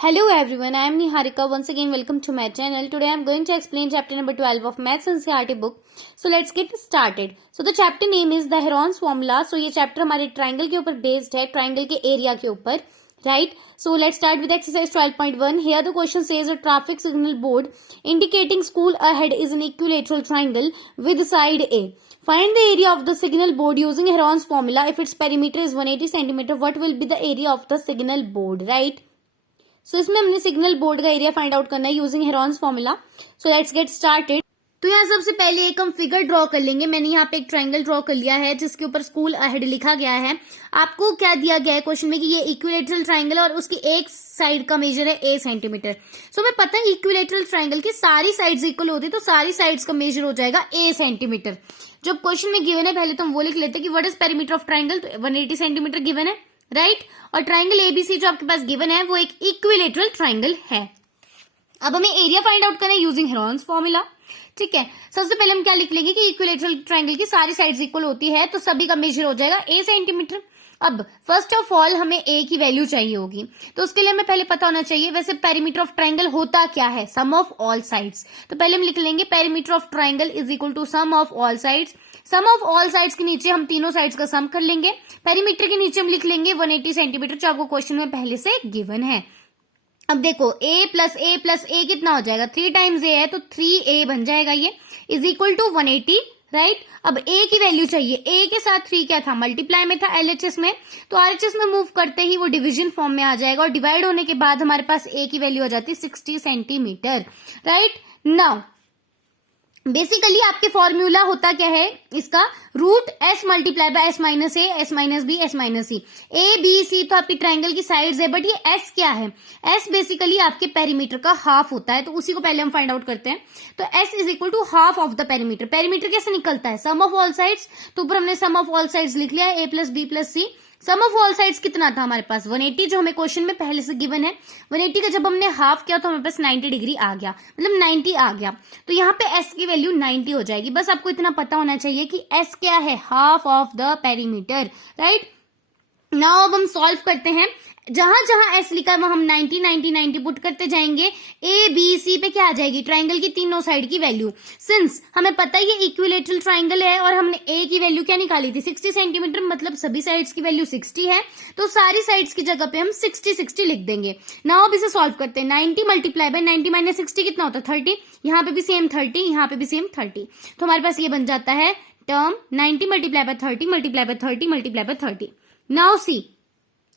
Hello everyone, I am Niharika. Once again, welcome to my channel. Today I am going to explain chapter number 12 of Maths NCERT book. So let's get started. So the chapter name is the Heron's Formula. So ये chapter हमारे triangle के ऊपर based है, triangle के area के ऊपर, right? So let's start with exercise 12.1. Here the question says a traffic signal board indicating school ahead is an equilateral triangle with side A. Find the area of the signal board using Heron's formula. If its perimeter is 180 cm, what will be the area of the signal board, right? सो इसमें हमने signal board का area find out करना है using Heron's formula. So let's get started. तो यहाँ सबसे पहले एक हम फिगर ड्रॉ कर लेंगे. मैंने यहाँ पे एक ट्रायंगल ड्रॉ कर लिया है जिसके ऊपर स्कूल अहेड लिखा गया है. आपको क्या दिया गया है क्वेश्चन में कि ये इक्विलेटरल ट्रायंगल और उसकी एक साइड का मेजर है ए सेंटीमीटर. सो मैं पता है इक्विलेटरल ट्रायंगल की सारी साइड्स इक्वल होती है तो सारी साइड्स का मेजर हो जाएगा ए सेंटीमीटर. जब क्वेश्चन में गिवन है पहले तो हम वो लिख लेते हैं कि what is perimeter of triangle. 180 centimetre given है, राइट. और ट्राइंगल एबीसी जो आपके पास गिवन है वो एक इक्विलेटरल ट्राइंगल है. अब हमें एरिया फाइंड आउट करना है यूजिंग हेरॉन्स फॉर्मूला. ठीक है, सबसे पहले हम क्या लिख लेंगे कि इक्विलेटरल ट्राइंगल की सारी साइड्स इक्वल होती है तो सभी का मेजर हो जाएगा ए सेंटीमीटर. अब फर्स्ट ऑफ ऑल हमें ए की वैल्यू चाहिए होगी तो उसके लिए हमें पहले पता होना चाहिए वैसे पेरीमीटर ऑफ ट्राइंगल होता क्या है, सम ऑफ ऑल साइड्स. तो पहले हम लिख लेंगे perimeter of triangle is equal to sum of all sides. Sum of all sides के नीचे हम तीनों साइड्स का सम कर लेंगे. पेरीमीटर के नीचे हम लिख लेंगे 180 सेंटीमीटर जो आपको क्वेश्चन में पहले से गिवन है. अब देखो a प्लस ए कितना हो जाएगा, 3 टाइम्स ए है तो 3a बन जाएगा. ये इज इक्वल टू 180, राइट. अब a की वैल्यू चाहिए. a के साथ 3 क्या था, मल्टीप्लाई में था LHS में, तो RHS में मूव करते ही वो डिवीजन फॉर्म में आ जाएगा और डिवाइड होने के बाद हमारे पास a की वैल्यू आ जाती है 60 सेंटीमीटर, राइट. नाउ बेसिकली आपके फॉर्मूला होता क्या है इसका, root S multiply by S minus A, S minus B, S minus C. A B C तो आपकी ट्राइंगल की साइड्स है, बट ये एस क्या है, एस बेसिकली आपके पेरीमीटर का हाफ होता है. तो उसी को पहले हम फाइंड आउट करते हैं. तो S is equal to half of the perimeter. Perimeter कैसे निकलता है, सम ऑफ ऑल साइड्स. तो ऊपर हमने सम ऑफ ऑल साइड्स लिख लिया है, A plus B plus C. Sum of all sides कितना था हमारे पास, 180 जो हमें क्वेश्चन में पहले से गिवन है. 180 का जब हमने हाफ किया तो हमारे पास 90 डिग्री आ गया, मतलब 90 आ गया. तो यहाँ पे एस की वैल्यू 90 हो जाएगी. बस आपको इतना पता होना चाहिए कि एस क्या है, half of the perimeter, right. Now अब हम सॉल्व करते हैं. जहां जहां एस लिखा है वहां हम 90 90 90 पुट करते जाएंगे. ए बी सी पे क्या आ जाएगी, ट्राइंगल की तीनों साइड की वैल्यू. सिंस हमें पता है ये इक्विलेटरल ट्राइंगल है और हमने ए की वैल्यू क्या निकाली थी, 60 सेंटीमीटर, मतलब सभी साइड्स की वैल्यू 60 है तो सारी साइड्स की जगह पे हम 60 60 लिख देंगे. नाउ अब इसे सॉल्व करते हैं. 90 मल्टीप्लाई बाय 90 माइनस 60 कितना होता है, 30. यहाँ पे भी सेम 30, यहाँ पे भी सेम 30. तो हमारे पास ये बन जाता है term 90 multiply by 30 multiply by 30 multiply by 30. Now C,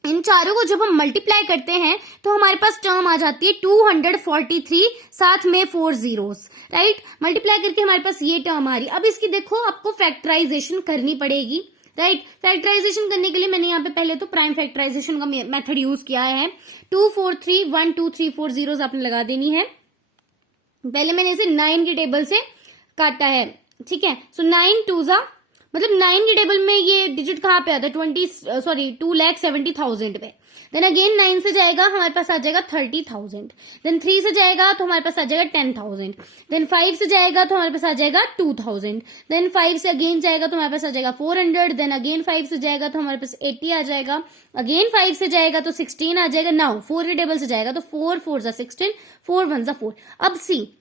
इन चारों को जब हम मल्टीप्लाई करते हैं तो हमारे पास टर्म आ जाती है 243, साथ में 4 जीरोस, राइट. मल्टीप्लाई करके हमारे पास ये टर्म आ रही. अब इसकी देखो आपको फैक्टराइजेशन करनी पड़ेगी, राइट. फैक्टराइजेशन करने के लिए मैंने यहाँ पे पहले तो प्राइम फैक्टराइजेशन का मेथड यूज किया है. 2 4 3 1 2 3 4 जीरोस आपने लगा देनी है. पहले मैंने इसे 9 की टेबल से काटा है, ठीक है. सो 9 2 जा, मतलब 9 की टेबल में ये डिजिट कहाँ पे आता है, 2,70,000 पे. देन अगेन 9 से जाएगा हमारे पास आ जाएगा 30,000. देन 3 से जाएगा तो हमारे पास आ जाएगा 10,000. देन 5 से जाएगा तो हमारे पास आ जाएगा 2,000. देन 5 से अगेन जाएगा तो हमारे पास आ जाएगा 400. देन अगेन 5 से जाएगा तो हमारे पास 80 आ जाएगा. अगेन 5 से जाएगा तो 16 आ जाएगा. नाउ 4 की टेबल से जाएगा तो 4 4 जा 16, 4 1 जा 4. अब सी,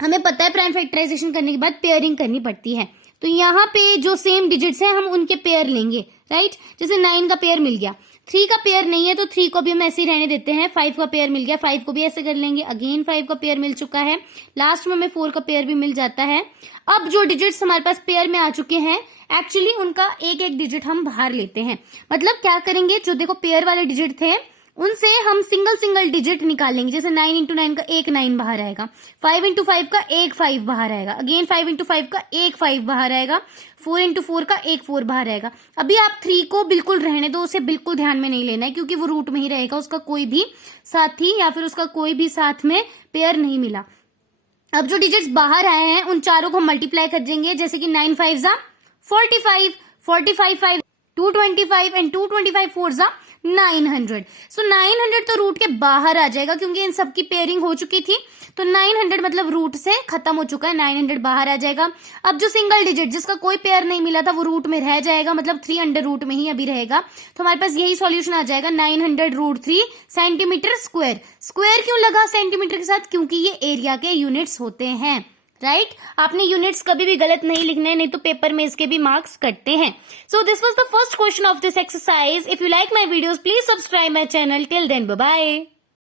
हमें पता है प्राइम फैक्टराइजेशन करने के बाद पेयरिंग करनी पड़ती है. तो यहाँ पे जो सेम डिजिट्स हैं हम उनके पेयर लेंगे, राइट. जैसे 9 का पेयर मिल गया, 3 का पेयर नहीं है तो 3 को भी हम ऐसे ही रहने देते हैं. 5 का पेयर मिल गया, 5 को भी ऐसे कर लेंगे. अगेन 5 का पेयर मिल चुका है, लास्ट में हमें 4 का पेयर भी मिल जाता है. अब जो डिजिट्स हमारे पास पेयर में आ चुके हैं एक्चुअली उनका एक एक डिजिट हम बाहर लेते हैं. मतलब क्या करेंगे, जो देखो पेयर वाले डिजिट थे उनसे हम सिंगल सिंगल डिजिट निकालेंगे. जैसे 9 इंटू 9 का एक 9 बाहर आएगा, 5 इंटू 5 का एक 5 बाहर आएगा, अगेन 5 इंटू 5 का एक 5 बाहर आएगा, 4 इंटू 4 का एक 4 बाहर आएगा. अभी आप 3 को बिल्कुल रहने दो, उसे बिल्कुल ध्यान में नहीं लेना है क्योंकि वो रूट में ही रहेगा, उसका कोई भी साथी या फिर उसका कोई भी साथ में पेयर नहीं मिला. अब जो डिजिट्स बाहर आए हैं उन चारों को हम मल्टीप्लाई कर देंगे. जैसे कि 9 5 जा 45, 45 5 225 एंड 225 4 जा 900। सो 900 तो रूट के बाहर आ जाएगा क्योंकि इन सबकी पेयरिंग हो चुकी थी, तो 900 मतलब रूट से खत्म हो चुका है, 900 बाहर आ जाएगा। अब जो सिंगल डिजिट जिसका कोई पेयर नहीं मिला था वो रूट में रह जाएगा, मतलब 3 अंडर रूट में ही अभी रहेगा। तो हमारे पास यही सॉल्यूशन आ जाएगा 900√3 सेंटीमीटर स्क्वायर। स्क्वायर क्यों लगा सेंटीमीटर के साथ? क्योंकि ये एरिया के यूनिट्स होते हैं, राइट। आपने यूनिट्स कभी भी गलत नहीं लिखने हैं, नहीं तो पेपर में इसके भी मार्क्स कटते हैं। So this was the first question of this exercise. If you like my videos please subscribe my channel. Till then bye bye.